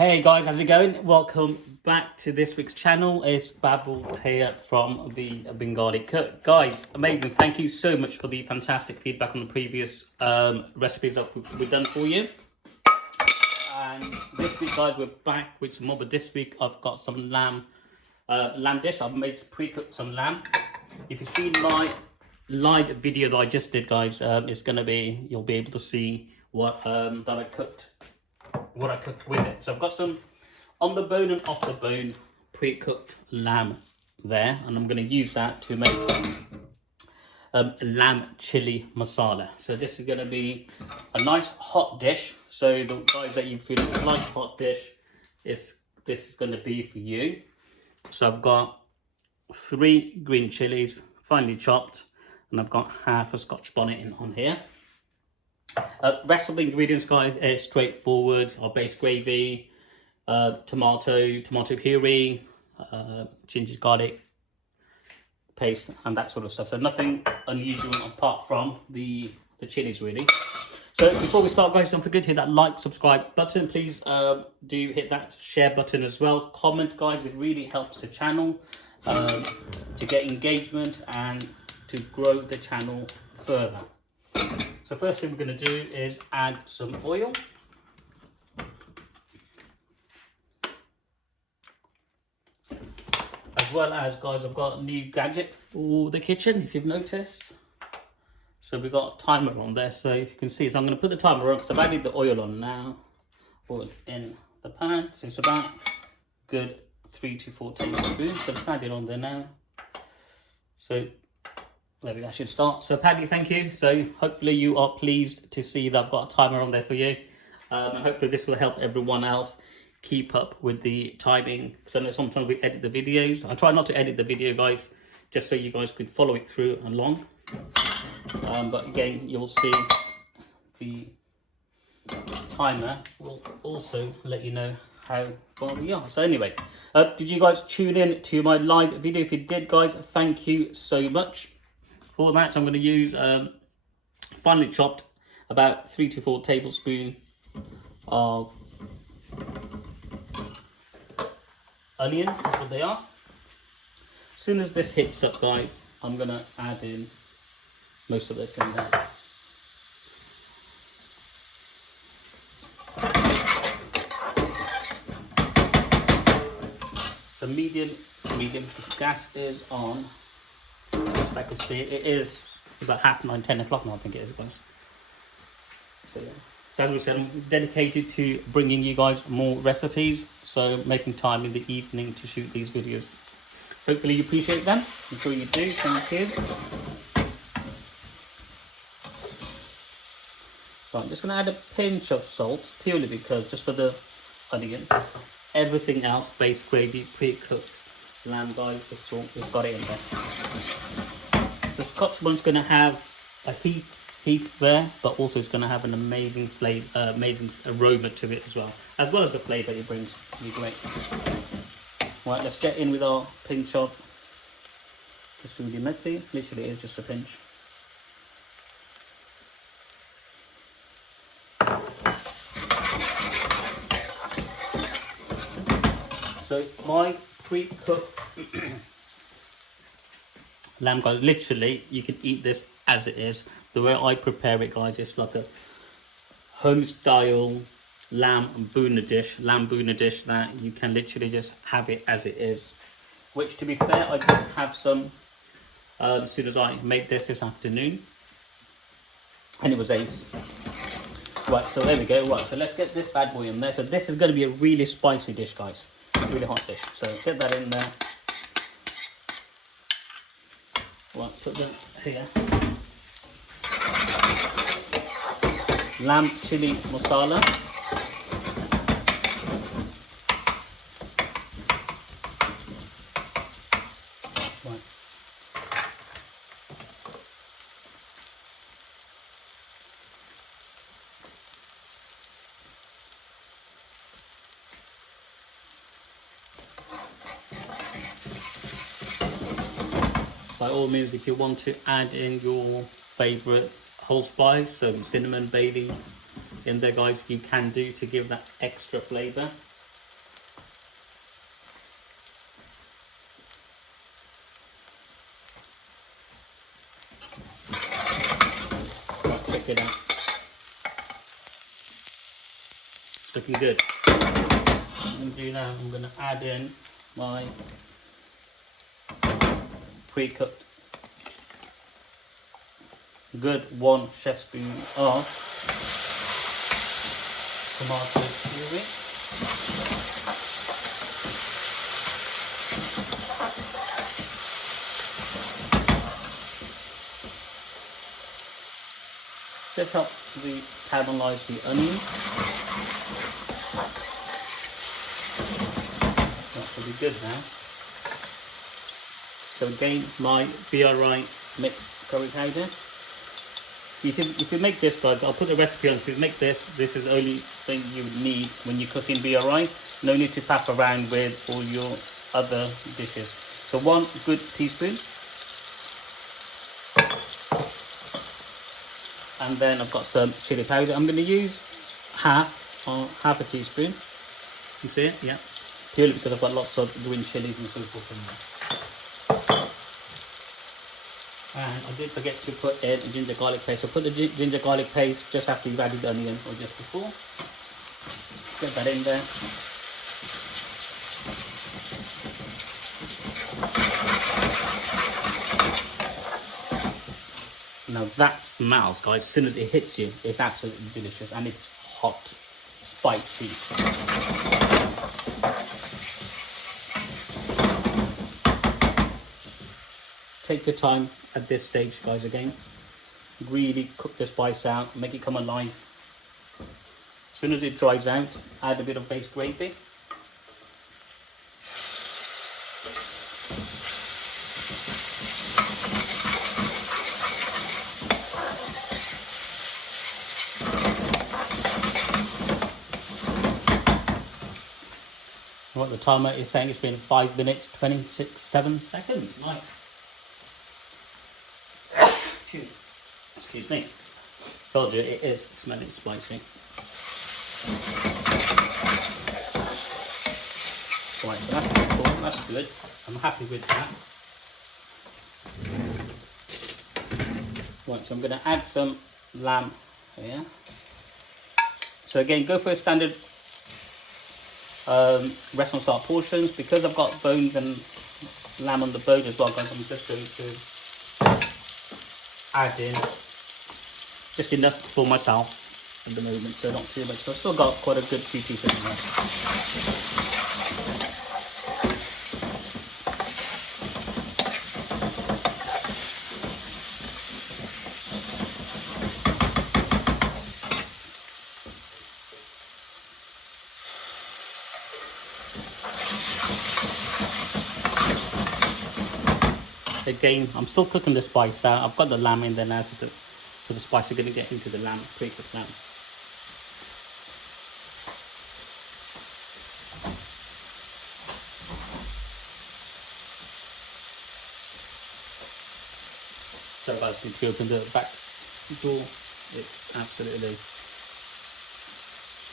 Hey guys, how's it going? Welcome back to this week's channel. It's Babul here from the Bengali Cook. Guys, amazing. Thank you so much for the fantastic feedback on the previous recipes that we've done for you. And this week, guys, we're back with some more. But this week, I've got some lamb dish. I've made pre-cooked some lamb. If you've seen my live video that I just did, guys, it's gonna be, you'll be able to see what I cooked with it. So I've got some on the bone and off the bone pre-cooked lamb there, and I'm going to use that to make lamb chili masala. So this is going to be a nice hot dish. So the guys that you feel like hot dish, this is going to be for you. So I've got 3 green chilies finely chopped, and I've got half a Scotch bonnet on here. Rest of the ingredients, guys, is straightforward. Our base gravy, tomato puree, ginger garlic paste, and that sort of stuff. So nothing unusual apart from the chilies, really. So before we start, guys, don't forget to hit that like, subscribe button. Please do hit that share button as well. Comment, guys, it really helps the channel to get engagement and to grow the channel further. So first thing we're going to do is add some oil. As well as, guys, I've got a new gadget for the kitchen, if you've noticed. So we've got a timer on there, so if you can see, so I'm going to put the timer on because I've added the oil on now. Oil in the pan, so it's about good 3 to 4 tablespoons. So it's added on there now. So there we go, I should start. So Paddy, thank you. So hopefully you are pleased to see that I've got a timer on there for you. And hopefully this will help everyone else keep up with the timing. Because I know sometimes we edit the videos. I try not to edit the video, guys, just so you guys could follow it through along. But again, you'll see the timer will also let you know how far we are. So anyway, did you guys tune in to my live video? If you did, guys, thank you so much. For that, so I'm going to use finely chopped about 3 to 4 tablespoons of onion. That's what they are. As soon as this hits up, guys, I'm going to add in most of this in there. So medium, gas is on. I can see it is about 9:30, 10 o'clock now, I think it is, guys. So, yeah. So as we said, I'm dedicated to bringing you guys more recipes, so making time in the evening to shoot these videos. Hopefully you appreciate them. I'm sure you do. Thank you. So I'm just going to add a pinch of salt, purely because just for the onion. Everything else, base gravy, pre-cooked lamb, guys, it's got it in there. The Scotch Bonnet's going to have a heat there, but also it's going to have an amazing flavor, amazing aroma to it as well as the flavour it brings. It'll be great. Right, let's get in with our pinch of kasuri methi. Literally, it's just a pinch. So my pre-cooked lamb, guys, literally you can eat this as it is. The way I prepare it, guys, it's like a home style lamb boona dish that you can literally just have it as it is. Which, to be fair, I did have some as soon as I made this afternoon, and it was ace. Right, so there we go. Right, so let's get this bad boy in there. So this is going to be a really spicy dish, guys, really hot dish. So get that in there. Right, put that here. Lamb chili masala. Right. By all means, if you want to add in your favourite whole spice, so cinnamon, bay leaf in there, guys, you can do to give that extra flavour. It's looking good. What I'm going to do now, I'm going to add in my pre-cooked good 1 chef spoon of tomato puree. This helps to caramelize the onion. That should be good now. So again, my BRI mixed curry powder. If you make this, guys, I'll put the recipe on. If you make this, this is the only thing you would need when you're cooking BRI. No need to faff around with all your other dishes. So 1 good teaspoon. And then I've got some chili powder. I'm going to use half a teaspoon. You see it? Yeah. Purely because I've got lots of green chilies and so forth in there. And I did forget to put in ginger garlic paste. So put the ginger garlic paste just after you've added the onion or just before. Get that in there. Now that smells, guys, as soon as it hits you, it's absolutely delicious, and it's hot, spicy. Take your time at this stage, guys, again. Really cook the spice out, make it come alive. As soon as it dries out, add a bit of base gravy. What the timer is saying, it's been 5 minutes 7 seconds. Nice. Excuse me. Told you it is smelling spicy. Right, so that's cool. That's good. I'm happy with that. Right, so I'm going to add some lamb here. So again, go for a standard restaurant style portions. Because I've got bones and lamb on the bone as well, guys, I'm just going to add in just enough for myself at the moment, so not too much. So I've still got quite a good few pieces in there. Again, I'm still cooking the spice out. I've got the lamb in there now, so the spice is going to get into the lamb, pre-cooked lamb. So guys, need to open the back door. It's absolutely,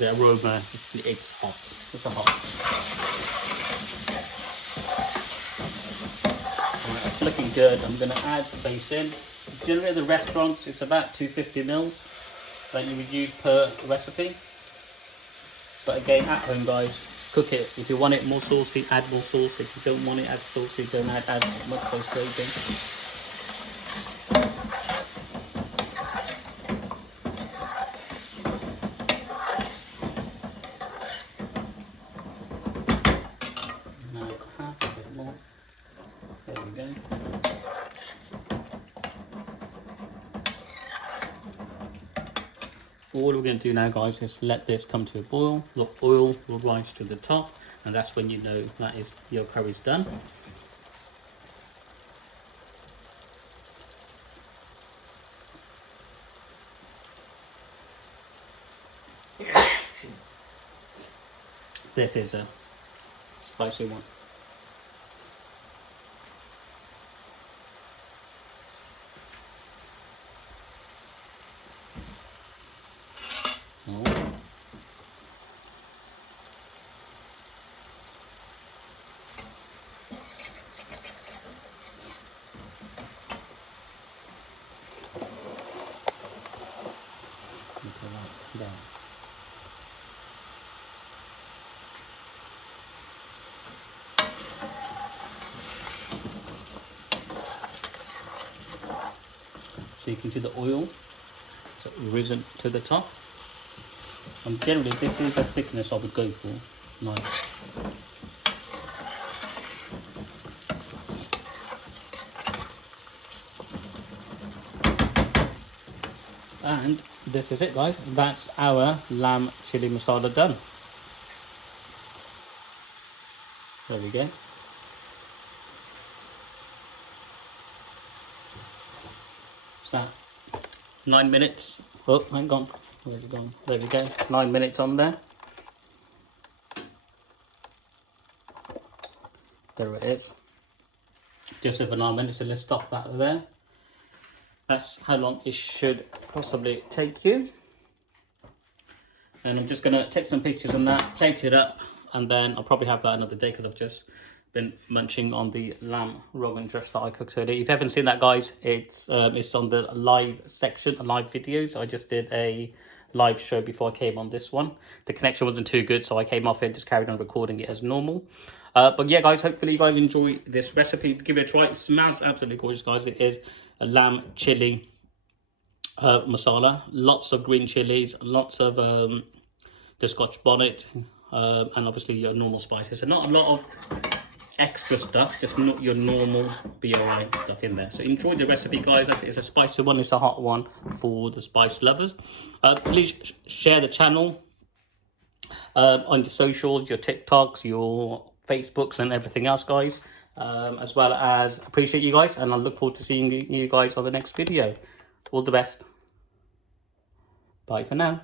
the aroma, it's hot. It's a hot. It's looking good. I'm going to add the base in. Generally at the restaurants it's about 250 mils that you would use per recipe. But again, at home, guys, cook it. If you want it more saucy, add more sauce. If you don't want it as saucy, don't add much base gravy. Now half a bit more. There we go. All we're going to do now, guys, is let this come to a boil. The oil will rise to the top, and that's when you know that is your curry's done. This is a spicy one. Oh. Down. you can see the oil risen to the top. And generally this is the thickness I would go for. Nice. And this is it, guys. That's our lamb chili masala done. There we go. So 9 minutes. Oh, hang on. Where's it gone? There we go. 9 minutes on there. There it is. Just over 9 minutes, so let's stop that there. That's how long it should possibly take you. And I'm just going to take some pictures on that, plate it up, and then I'll probably have that another day because I've just been munching on the lamb rogan josh that I cooked earlier. If you haven't seen that, guys, it's on the live section, live videos. I just did a live show before I came on this one. The connection wasn't too good, so I came off it and just carried on recording it as normal. But yeah, guys, hopefully you guys enjoy this recipe. Give it a try. It smells absolutely gorgeous, guys. It is a lamb chili masala. Lots of green chilies, lots of the Scotch bonnet, and obviously your normal spices. So not a lot of extra stuff, just not your normal BIR stuff in there. So enjoy the recipe, guys. It's a spicy one, it's a hot one for the spice lovers. Please share the channel on your socials, your TikToks, your Facebooks and everything else, guys, as well as appreciate you guys, and I look forward to seeing you guys on the next video. All the best. Bye for now.